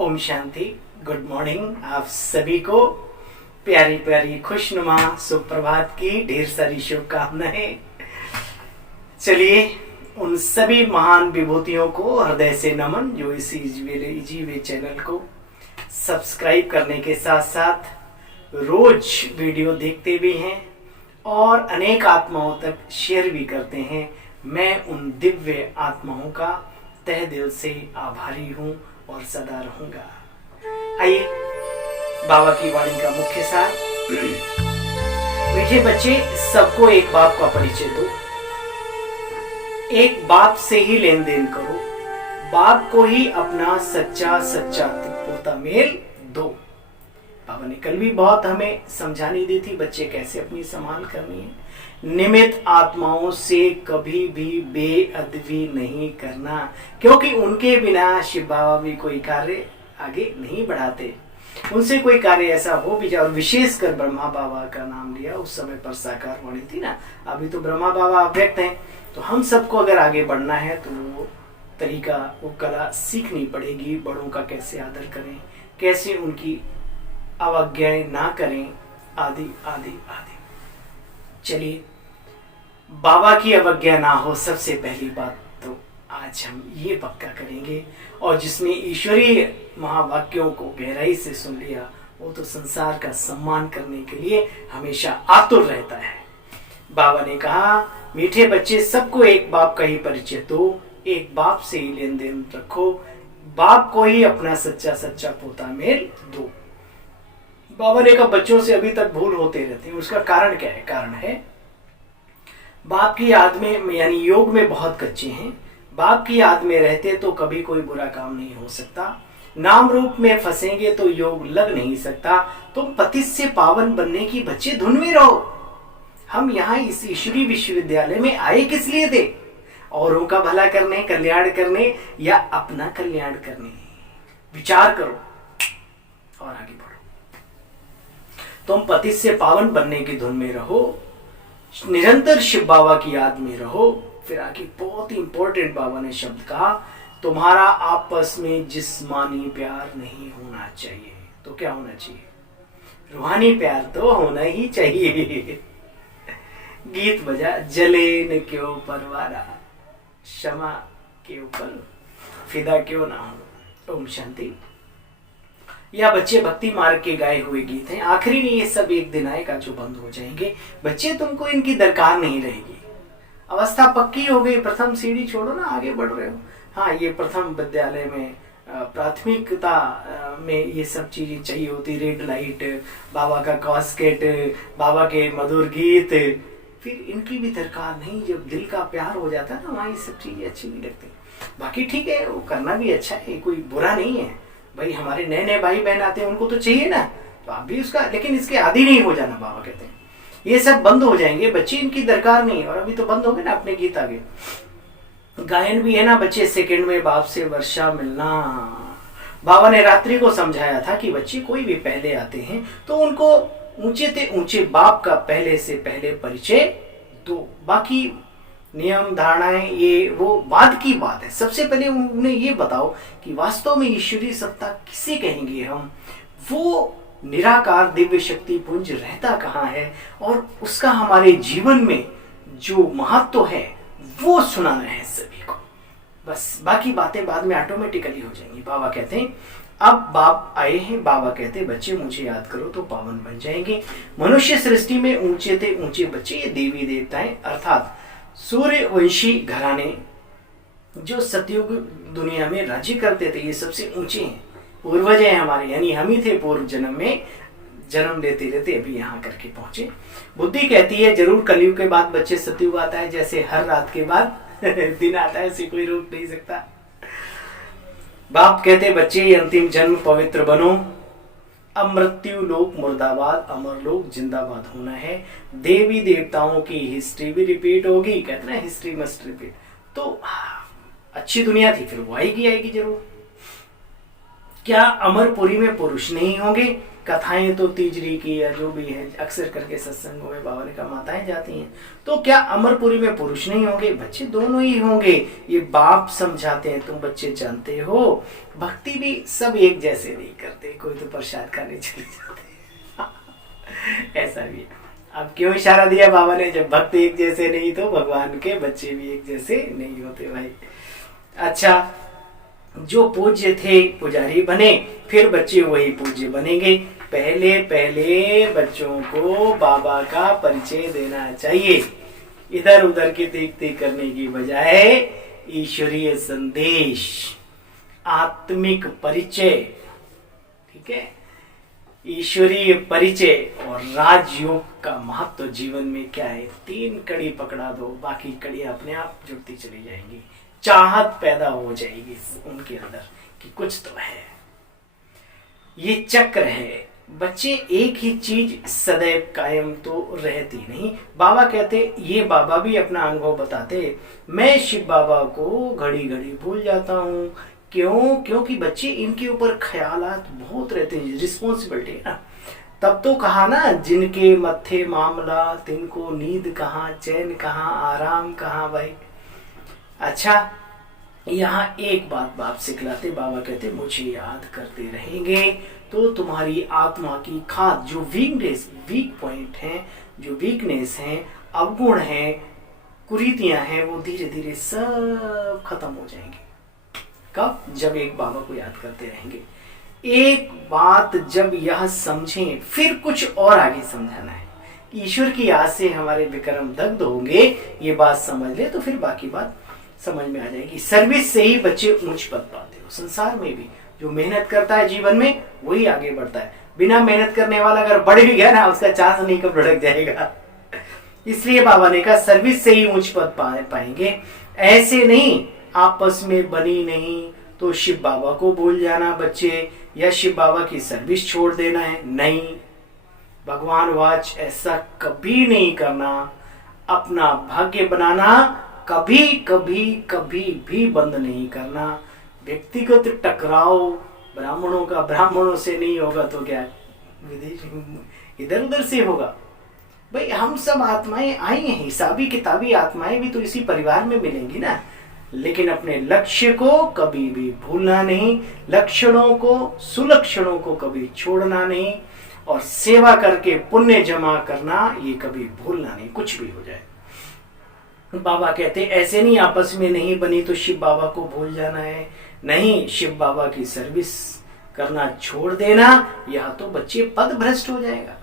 Om Shanti. Good morning आप सभी को। प्यारी प्यारी खुशनुमा सुप्रभात की ढेर सारी शुभकामनाएं। चलिए उन सभी महान विभूतियों को हृदय से नमन जो इसी जीवे चैनल को सब्सक्राइब करने के साथ साथ रोज वीडियो देखते भी हैं और अनेक आत्माओं तक शेयर भी करते हैं। मैं उन दिव्य आत्माओं का तहे दिल से आभारी हूँ और सदा रहूंगा। आइए बाबा की वाणी का मुख्य सार। मीठे बच्चे, सबको एक बाप का परिचय दो, एक बाप से ही लेन देन करो, बाप को ही अपना सच्चा सच्चा पोता मेल दो। बाबा ने कल भी बहुत हमें समझानी दी थी बच्चे कैसे अपनी संभाल करनी है। निमित्त आत्माओं से कभी भी बेअदबी नहीं करना, क्योंकि उनके बिना शिव बाबा भी कोई कार्य आगे नहीं बढ़ाते। उनसे कोई कार्य ऐसा हो भी जाए, और विशेषकर ब्रह्मा बाबा का नाम लिया उस समय पर साकार वाणी थी ना। अभी तो ब्रह्मा बाबा अव्यक्त हैं, तो हम सबको अगर आगे बढ़ना है तो वो तरीका, वो कला सीखनी पड़ेगी। बड़ों का कैसे आदर करें, कैसे उनकी अवज्ञाएं ना करें, आदि आदि आदि। चलिए बाबा की अवज्ञा ना हो, सबसे पहली बात तो आज हम ये पक्का करेंगे। और जिसने ईश्वरीय महावाक्यों को गहराई से सुन लिया वो तो संसार का सम्मान करने के लिए हमेशा आतुर रहता है। बाबा ने कहा, मीठे बच्चे, सबको एक बाप का ही परिचय दो, एक बाप से ही लेन देन रखो, बाप को ही अपना सच्चा सच्चा पोता मेल दो। बाबा ने कहा बच्चों से अभी तक भूल होते रहते हैं, उसका कारण क्या है? कारण है बाप की याद में, यानी योग में बहुत कच्चे हैं। बाप की याद में रहते तो कभी कोई बुरा काम नहीं हो सकता। नाम रूप में फंसेंगे तो योग लग नहीं सकता। तुम पतित से पावन बनने की बच्चे धुन में रहो। हम यहाँ इस ईश्वरी विश्वविद्यालय में आए किस लिए थे? औरों का भला करने, कल्याण करने, या अपना कल्याण करने? विचार करो और आगे बढ़ो। तुम पतित से पावन बनने की धुन में रहो, निरंतर शिव बाबा की याद में रहो। फिर आगे बहुत ही इंपॉर्टेंट बाबा ने शब्द कहा, तुम्हारा आपस में जिस्मानी प्यार नहीं होना चाहिए। तो क्या होना चाहिए? रूहानी प्यार तो होना ही चाहिए। गीत बजा, जले न क्यों परवारा, क्षमा के ऊपर फिदा क्यों ना हो। ओम शांति। यह बच्चे भक्ति मार्ग के गाए हुए गीत हैं। आखिरी में ये सब एक दिन आएगा जो बंद हो जाएंगे। बच्चे, तुमको इनकी दरकार नहीं रहेगी। अवस्था पक्की हो गई, प्रथम सीढ़ी छोड़ो ना, आगे बढ़ रहे हो। हाँ, ये प्रथम विद्यालय में प्राथमिकता में ये सब चीजें चाहिए होती, रेड लाइट, बाबा का कॉस्केट, बाबा के मधुर गीत। फिर इनकी भी दरकार नहीं। जब दिल का प्यार हो जाता है ना, वहाँ ये सब चीजें अच्छी नहीं लगती। बाकी ठीक है, वो करना भी अच्छा है, कोई बुरा नहीं है भाई। हमारे नए नए भाई बहन आते हैं, उनको तो चाहिए ना, तो आप भी उसका, लेकिन इसके आदी नहीं हो जाना। बाबा कहते हैं ये सब बंद हो जाएंगे बच्चे, इनकी दरकार नहीं। और अभी तो बंद हो गए ना अपने गीत आगे। गायन भी है ना बच्चे, सेकंड में बाप से वर्षा मिलना। बाबा ने रात्रि को समझाया था कि बच्चे कोई भी पहले आते हैं तो उनको ऊंचे से ऊंचे बाप का पहले से पहले परिचय दो। बाकी नियम धारणाएं ये वो बाद की बात है। सबसे पहले उन्हें ये बताओ कि वास्तव में ईश्वरीय सत्ता किसे कहेंगे हम, वो निराकार दिव्य शक्ति पुंज रहता कहाँ है, और उसका हमारे जीवन में जो महत्व है वो सुनाना है सभी को। बस बाकी बातें बाद में ऑटोमेटिकली हो जाएंगी। बाबा कहते हैं अब बाप आए हैं, बाबा कहते हैं बच्चे मुझे याद करो तो पावन बन जाएंगे। मनुष्य सृष्टि में ऊंचे से ऊंचे बच्चे ये देवी देवताएं अर्थात सूर्यवंशी घराने जो सतयुग दुनिया में राज्य करते थे, ये सबसे ऊंचे हैं, पूर्वज हैं हमारे, यानी हम ही थे पूर्व जन्म में, जन्म लेते लेते अभी यहाँ करके पहुंचे। बुद्धि कहती है जरूर कलयुग के बाद बच्चे सतयुग आता है, जैसे हर रात के बाद दिन आता है, इसे कोई रोक नहीं सकता। बाप कहते बच्चे ये अंतिम जन्म पवित्र बनो, अमृत्यु लोक मुर्दाबाद, अमर लोक जिंदाबाद होना है। देवी देवताओं की हिस्ट्री भी रिपीट होगी, कहते ना हिस्ट्री मस्ट रिपीट। तो अच्छी दुनिया थी, फिर वो आएगी आएगी जरूर। क्या अमरपुरी में पुरुष नहीं होंगे? कथाएं तो तीजरी की या जो भी है अक्सर करके सत्संगों में बाबा ने कहा माताएं जाती हैं, तो क्या अमरपुरी में पुरुष नहीं होंगे? बच्चे दोनों ही होंगे। ये बाप समझाते हैं, तुम बच्चे जानते हो भक्ति भी सब एक जैसे नहीं करते, कोई तो प्रसाद खाने चले जाते ऐसा भी है। अब क्यों इशारा दिया बाबा ने, जब भक्त एक जैसे नहीं तो भगवान के बच्चे भी एक जैसे नहीं होते भाई। अच्छा, जो पूज्य थे पुजारी बने, फिर बच्चे वही पूज्य बनेंगे। पहले पहले बच्चों को बाबा का परिचय देना चाहिए, इधर उधर की देखते करने की बजाय ईश्वरीय संदेश, आत्मिक परिचय, ठीक है, ईश्वरीय परिचय और राजयोग का महत्व जीवन में क्या है। 3 कड़ी पकड़ा दो, बाकी कड़ियां अपने आप जुड़ती चली जाएंगी, चाहत पैदा हो जाएगी उनके अंदर कि कुछ तो है। ये चक्र है। बच्चे एक ही चीज सदैव कायम तो रहती नहीं। बाबा कहते, ये बाबा भी अपना अनुभव बताते, मैं शिव बाबा को घड़ी घड़ी भूल जाता हूँ। क्यों? क्योंकि बच्चे इनके ऊपर ख्यालात बहुत रहते हैं, रिस्पॉन्सिबिलिटी है ना। तब तो कहा ना, जिनके मत्थे मामला तिनको नींद कहाँ, चैन कहाँ, आराम कहाँ भाई। अच्छा, यहाँ एक बात बाप सिखलाते, बाबा कहते मुझे याद करते रहेंगे तो तुम्हारी आत्मा की खाद, जो वीक पॉइंट हैं, जो वीकनेस हैं, अवगुण हैं, कुरीतियां हैं, वो धीरे धीरे सब खत्म हो जाएंगी। कब? जब एक बाबा को याद करते रहेंगे। एक बात जब यह समझें, फिर कुछ और आगे समझाना है। ईश्वर की याद से हमारे विक्रम दग्ध होंगे, ये बात समझ ले तो फिर बाकी बात समझ में आ जाएगी। सर्विस से ही बच्चे ऊंच पद पाते हो। संसार में भी जो मेहनत करता है जीवन में वही आगे बढ़ता है। बिना मेहनत करने वाला अगर बढ़ भी गया ना, उसका चांस नहीं कब लुढ़क जाएगा। इसलिए बाबा ने कहा सर्विस से ही ऊंच पद पाएंगे, ऐसे नहीं आपस में बनी नहीं तो शिव बाबा को भूल जाना बच्चे, या शिव बाबा की सर्विस छोड़ देना है, नहीं। भगवान वाच ऐसा कभी नहीं करना। अपना भाग्य बनाना कभी कभी कभी भी बंद नहीं करना। व्यक्तिगत टकराव ब्राह्मणों का ब्राह्मणों से नहीं होगा तो क्या इधर उधर से होगा भाई। हम सब आत्माएं आई हैं, हिसाबी किताबी आत्माएं भी तो इसी परिवार में मिलेंगी ना। लेकिन अपने लक्ष्य को कभी भी भूलना नहीं, लक्षणों को सुलक्षणों को कभी छोड़ना नहीं, और सेवा करके पुण्य जमा करना ये कभी भूलना नहीं, कुछ भी हो जाए। बाबा कहते ऐसे नहीं आपस में नहीं बनी तो शिव बाबा को भूल जाना है, नहीं, शिव बाबा की सर्विस करना छोड़ देना, यह तो बच्चे पद भ्रष्ट हो जाएगा।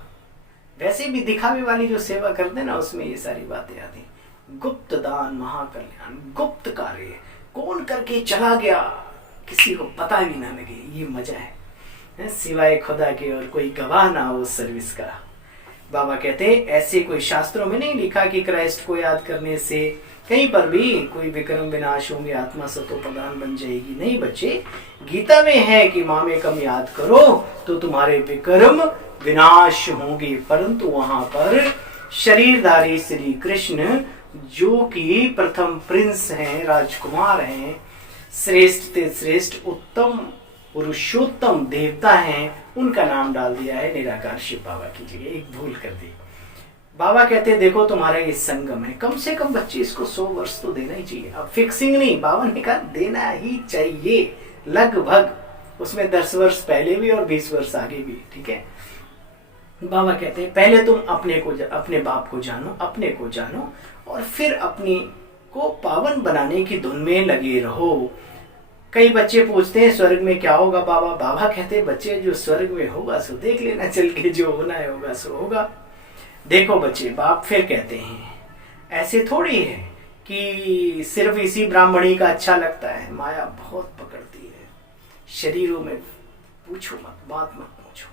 वैसे भी दिखावे वाली जो सेवा करते ना, उसमें ये सारी बातें आती। गुप्त दान महाकल्याण, गुप्त कार्य कौन करके चला गया किसी को पता भी ना लगे, ये मजा है, सिवाय खुदा के और कोई गवाह ना हो सर्विस का। बाबा कहते ऐसे कोई शास्त्रों में नहीं लिखा कि क्राइस्ट को याद करने से कहीं पर भी कोई विक्रम विनाश होंगे, आत्मा सतो प्रधान बन जाएगी, नहीं बच्चे। गीता में है कि मामे कम याद करो तो तुम्हारे विक्रम विनाश होंगे, परंतु वहां पर शरीरधारी श्री कृष्ण जो कि प्रथम प्रिंस हैं, राजकुमार हैं, श्रेष्ठ ते श्रेष्ठ उत्तम पुरुषोत्तम देवता हैं, उनका नाम डाल दिया है निराकार शिव बाबा की जगह, एक भूल कर दी। बाबा कहते हैं देखो तुम्हारा ये संगम है, कम से कम बच्चे इसको 100 वर्ष तो देना ही चाहिए। अब फिक्सिंग नहीं, बाबा ने कहा देना ही चाहिए लगभग, उसमें 10 वर्ष पहले भी और 20 वर्ष आगे भी, ठीक है। बाबा कहते हैं पहले तुम अपने बाप को जानो, अपने को जानो, और फिर अपने को पावन बनाने की धुन में लगे रहो। कई बच्चे पूछते हैं स्वर्ग में क्या होगा बाबा। बाबा कहते हैं बच्चे जो स्वर्ग में होगा सो देख लेना चल के, जो होना है होगा सो होगा। देखो बच्चे, बाप फिर कहते हैं ऐसे थोड़ी है कि सिर्फ इसी ब्राह्मणी का अच्छा लगता है, माया बहुत पकड़ती है शरीरों में, पूछो मत, बात मत पूछो।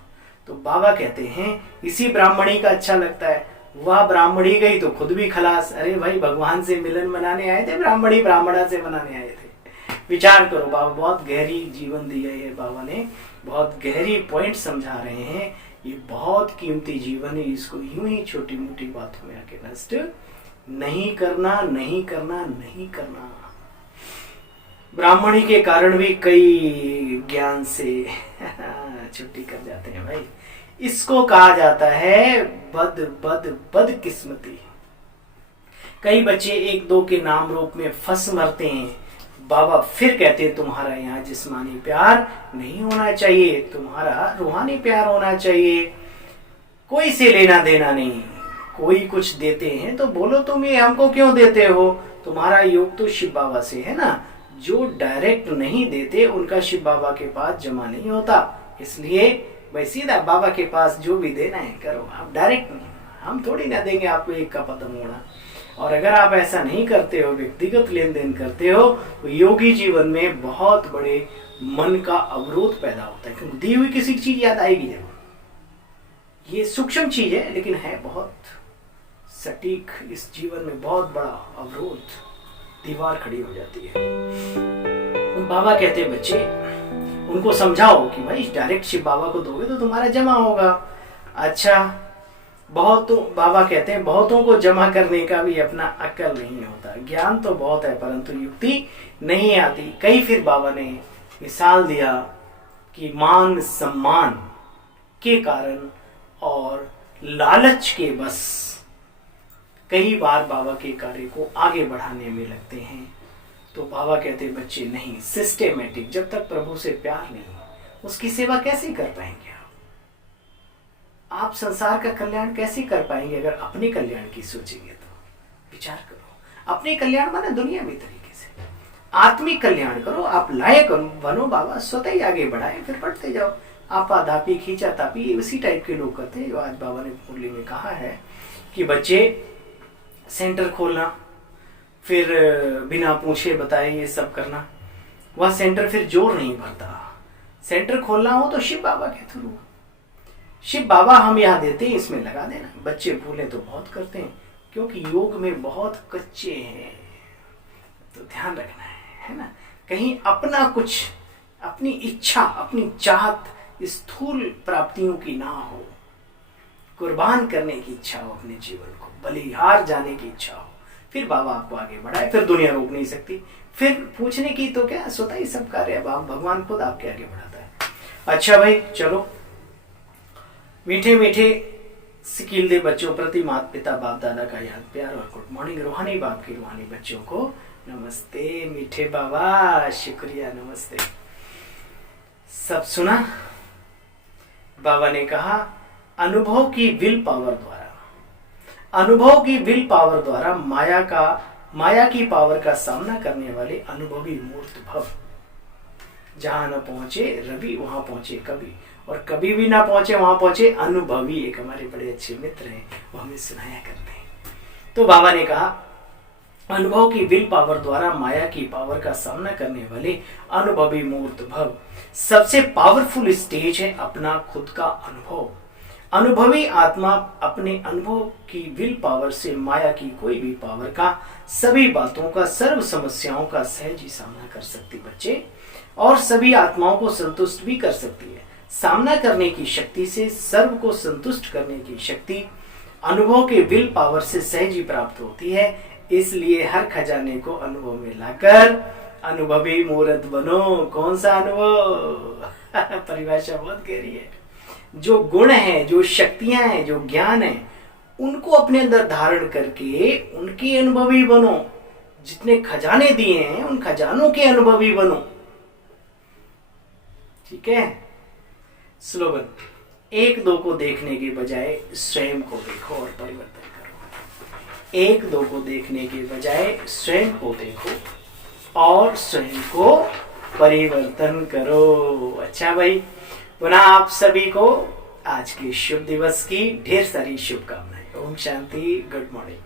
तो बाबा कहते हैं इसी ब्राह्मणी का अच्छा लगता है, वह ब्राह्मणी गई तो खुद भी खलास। अरे भाई भगवान से मिलन मनाने आए थे, ब्राह्मणी ब्राह्मणा से मनाने आए थे। विचार करो, बाबा बहुत गहरी जीवन दी है, बाबा ने बहुत गहरी पॉइंट समझा रहे हैं। ये बहुत कीमती जीवन है, इसको यूं ही छोटी मोटी बातों में आके नष्ट नहीं करना, नहीं करना, नहीं करना। ब्राह्मणी के कारण भी कई ज्ञान से छुट्टी कर जाते हैं भाई। इसको कहा जाता है बद किस्मती। कई बच्चे एक दो के नाम रूप में फंस मरते हैं। बाबा फिर कहते हैं तुम्हारा यहाँ जिस्मानी प्यार नहीं होना चाहिए, तुम्हारा रूहानी प्यार होना चाहिए। कोई से लेना देना नहीं। कोई कुछ देते हैं तो बोलो तुम ये हमको क्यों देते हो, तुम्हारा योग तो शिव बाबा से है ना। जो डायरेक्ट नहीं देते उनका शिव बाबा के पास जमा नहीं होता। इसलिए भाई सीधा बाबा के पास जो भी देना है करो, आप डायरेक्ट नहीं, हम थोड़ी ना देंगे आपको एक का पतंग उड़ा। और अगर आप ऐसा नहीं करते हो, व्यक्तिगत लेन देन करते हो, तो योगी जीवन में बहुत बड़े मन का अवरोध पैदा होता है, क्योंकि दी हुई किसी चीज याद आएगी जरूर। ये सूक्ष्म चीज है लेकिन है बहुत सटीक। इस जीवन में बहुत बड़ा अवरोध, दीवार खड़ी हो जाती है। बाबा कहते हैं बच्चे उनको समझाओ कि भाई डायरेक्ट शिव बाबा को दोगे तो तुम्हारा जमा होगा। अच्छा, बाबा कहते हैं बहुतों को जमा करने का भी अपना अक्ल नहीं होता। ज्ञान तो बहुत है परंतु युक्ति नहीं आती। कई फिर बाबा ने मिसाल दिया कि मान सम्मान के कारण और लालच के बस कई बार बाबा के कार्य को आगे बढ़ाने में लगते हैं। तो बाबा कहते हैं बच्चे नहीं, सिस्टेमेटिक, जब तक प्रभु से प्यार नहीं उसकी सेवा कैसे कर पाएंगे आप संसार का कल्याण कैसे कर पाएंगे अगर अपने कल्याण की सोचेंगे। तो विचार करो, अपने कल्याण माने दुनिया में तरीके से आत्मिक कल्याण करो, आप लायक बनो, बाबा स्वतः ही आगे बढ़ाए, फिर बढ़ते जाओ। आपाधापी खींचा तापी उसी टाइप के लोग करते हैं। जो आज बाबा ने मुरली में कहा है कि बच्चे सेंटर खोलना, फिर बिना पूछे बताए ये सब करना, वह सेंटर फिर जोर नहीं भरता। सेंटर खोलना हो तो शिव बाबा के थ्रू, शिव बाबा हम यहाँ देते हैं, इसमें लगा देना। बच्चे भूले तो बहुत करते हैं क्योंकि योग में बहुत कच्चे हैं, तो ध्यान रखना है ना। कहीं अपना कुछ, अपनी इच्छा, अपनी चाहत स्थूल प्राप्तियों की ना हो, कुर्बान करने की इच्छा हो, अपने जीवन को बलिहार जाने की इच्छा हो, फिर बाबा आपको आगे बढ़ाए। फिर दुनिया रोक नहीं सकती। फिर पूछने की तो क्या, स्वतः ही सब कार्य भगवान खुद आपके आगे बढ़ाता है। अच्छा भाई चलो, मीठे मीठे सिकील दे बच्चों प्रति माता पिता बाप दादा का याद प्यार और गुड मॉर्निंग। रूहानी बाप के रूहानी बच्चों को नमस्ते। मीठे बाबा शुक्रिया, नमस्ते। सब सुना? बाबा ने कहा अनुभव की विल पावर द्वारा, अनुभव की विल पावर द्वारा माया की पावर का सामना करने वाले अनुभवी मूर्त भव। जहां न पहुंचे रवि वहां पहुंचे कवि, और कभी भी ना पहुंचे वहां पहुंचे अनुभवी। एक हमारे बड़े अच्छे मित्र हैं, वो हमें सुनाया करते हैं। तो बाबा ने कहा अनुभव की विल पावर द्वारा माया की पावर का सामना करने वाले अनुभवी मूर्त भव। सबसे पावरफुल स्टेज है अपना खुद का अनुभव। अनुभवी आत्मा अपने अनुभव की विल पावर से माया की कोई भी पावर का, सभी बातों का, सर्व समस्याओं का सहज ही सामना कर सकती बच्चे, और सभी आत्माओं को संतुष्ट भी कर सकती है। सामना करने की शक्ति से सर्व को संतुष्ट करने की शक्ति अनुभव के विल पावर से सहज ही प्राप्त होती है। इसलिए हर खजाने को अनुभव में लाकर अनुभवी मूर्त बनो। कौन सा अनुभव? परिभाषा बहुत गहरी है। जो गुण है, जो शक्तियां हैं, जो ज्ञान है, उनको अपने अंदर धारण करके उनके अनुभवी बनो। जितने खजाने दिए हैं उन खजानों के अनुभवी बनो। ठीक है? स्लोगन, एक दो को देखने के बजाय स्वयं को देखो और परिवर्तन करो। एक दो को देखने के बजाय स्वयं को देखो और स्वयं को परिवर्तन करो। अच्छा भाई, पुनः आप सभी को आज के शुभ दिवस की ढेर सारी शुभकामनाएं। Om Shanti, good morning.